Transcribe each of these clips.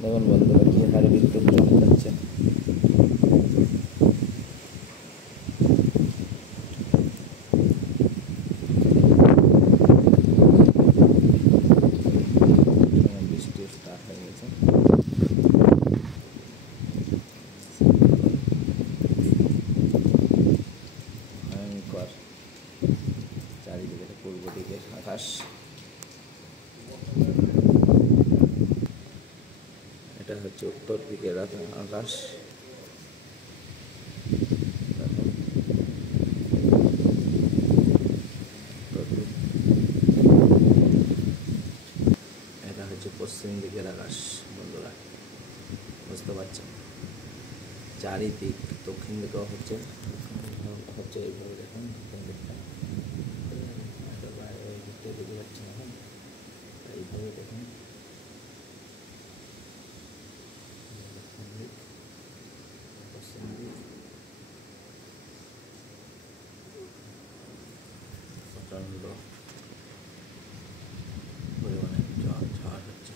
দেখুন বন্ধুরা কি হারে বিদ্যুৎ চমকাচ্ছে। বৃষ্টি স্টার্ট হয়ে গেছে। ভয়ঙ্কর চারিদিকে পূর্ব দিকের আকাশ। এটা হচ্ছে উত্তর দিকের আকাশ। এটা হচ্ছে পশ্চিম দিকের আকাশ বন্ধুরা, বুঝতে পারছেন। চারিদিক দক্ষিণ দিকেও হচ্ছে এইভাবে দেখুন, দক্ষিণ দিকটা বাইরে দিকটা দেখতে পাচ্ছেন এখন, এইভাবে দেখুন দক্ষিণ দিক পশ্চিম দিক প্রচণ্ড পরিমাণে ঝড় হচ্ছে।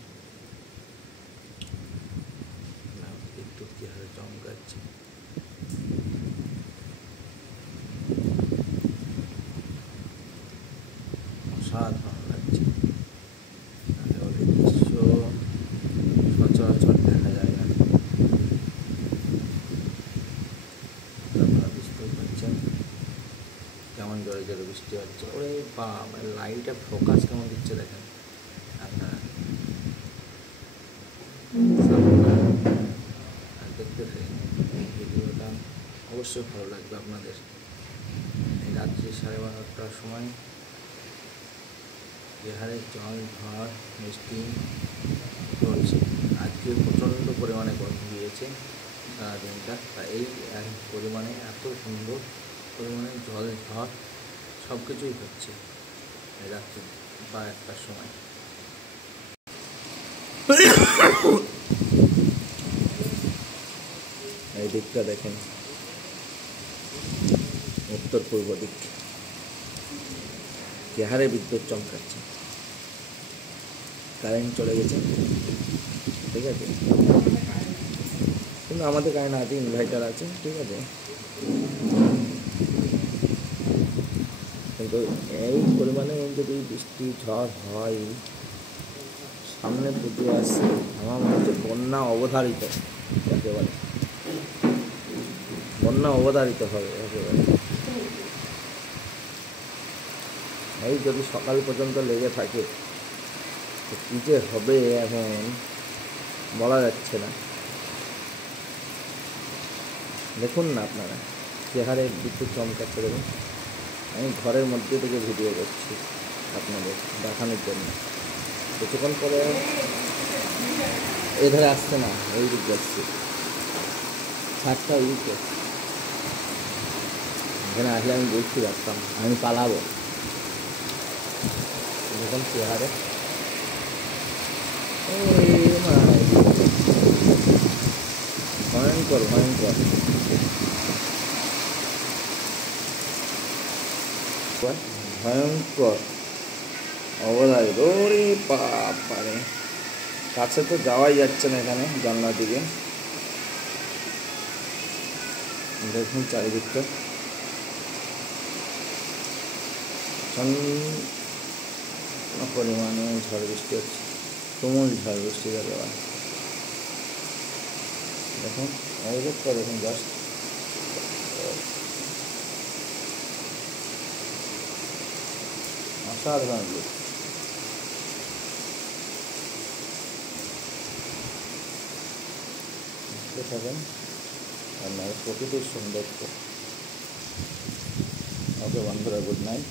বিদ্যুৎ কি হারে চমকাচ্ছে। অসাধারণ লাগছে। এমন দৃশ্য সচরাচর দেখা যায় না। আপনারা বুঝতে পারছেন কেমন জোরে জোরে বৃষ্টি হচ্ছে। ওরে বাবা, লাইটের ফোকাস কেমন দিচ্ছে দেখেন আপনারা। দেখতে থাকেন ভিডিওটা, অবশ্যই ভালো লাগবে আপনাদের। এই রাত্রি 12:30টার সময় বিহারে জল ঝড় বৃষ্টি চলছে। আজকে প্রচণ্ড পরিমাণে গরম দিয়েছে সারাদিনটা, তা এই পরিমাণে এত সুন্দর পরিমাণে জল ঝড় সব কিছুই হচ্ছে এই রাত্রি 12:30টার সময়। এই দিকটা দেখেন, উত্তর পূর্ব দিক কি হারে বিদ্যুৎ চমকাচ্ছে। কারেন্ট চলে গেছে, ঠিক আছে, কিন্তু আমাদের কারেন্ট আছে, ইনভার্টার আছে, ঠিক আছে, কিন্তু এই পরিমাণে যদি বৃষ্টি ঝড় হয়, সামনে পুজো আসছে, আমার মনে হচ্ছে বন্যা অবধারিত, একেবারে বন্যা অবধারিত হবে একেবারে। এই যদি সকাল পর্যন্ত লেগে থাকে কী যে হবে এখন বলা যাচ্ছে না। দেখুন না আপনারা যে হারে বিদ্যুৎ চমকাচ্ছে। দেখুন আমি ঘরের মধ্যে থেকে ভিডিও করছি আপনাদের দেখানোর জন্য। কিছুক্ষণ পরে এধারে আসছে না, ওই দিক যাচ্ছে, ছাদটা ওই দিকে। এখানে আসলে আমি বুঝতে পারতাম আমি পালাবো। দেখুন চেহারে ভয়ঙ্কর ভয়ঙ্কর ভয়ঙ্কর অবধারিত। ওরে বাবারে, কাছে তো যাওয়াই যাচ্ছে না এখানে জানলার দিকে। দেখুন চারিদিকটা পরিমাণে ঝড় বৃষ্টি হচ্ছে, তুমুল ঝড় বৃষ্টি যাবে। দেখুন এই দিকটা দেখুন, জাস্ট অসাধারণ লুক। দেখতে থাকেন আর প্রকৃতির সৌন্দর্য। ওকে বন্ধুরা, গুড নাইট।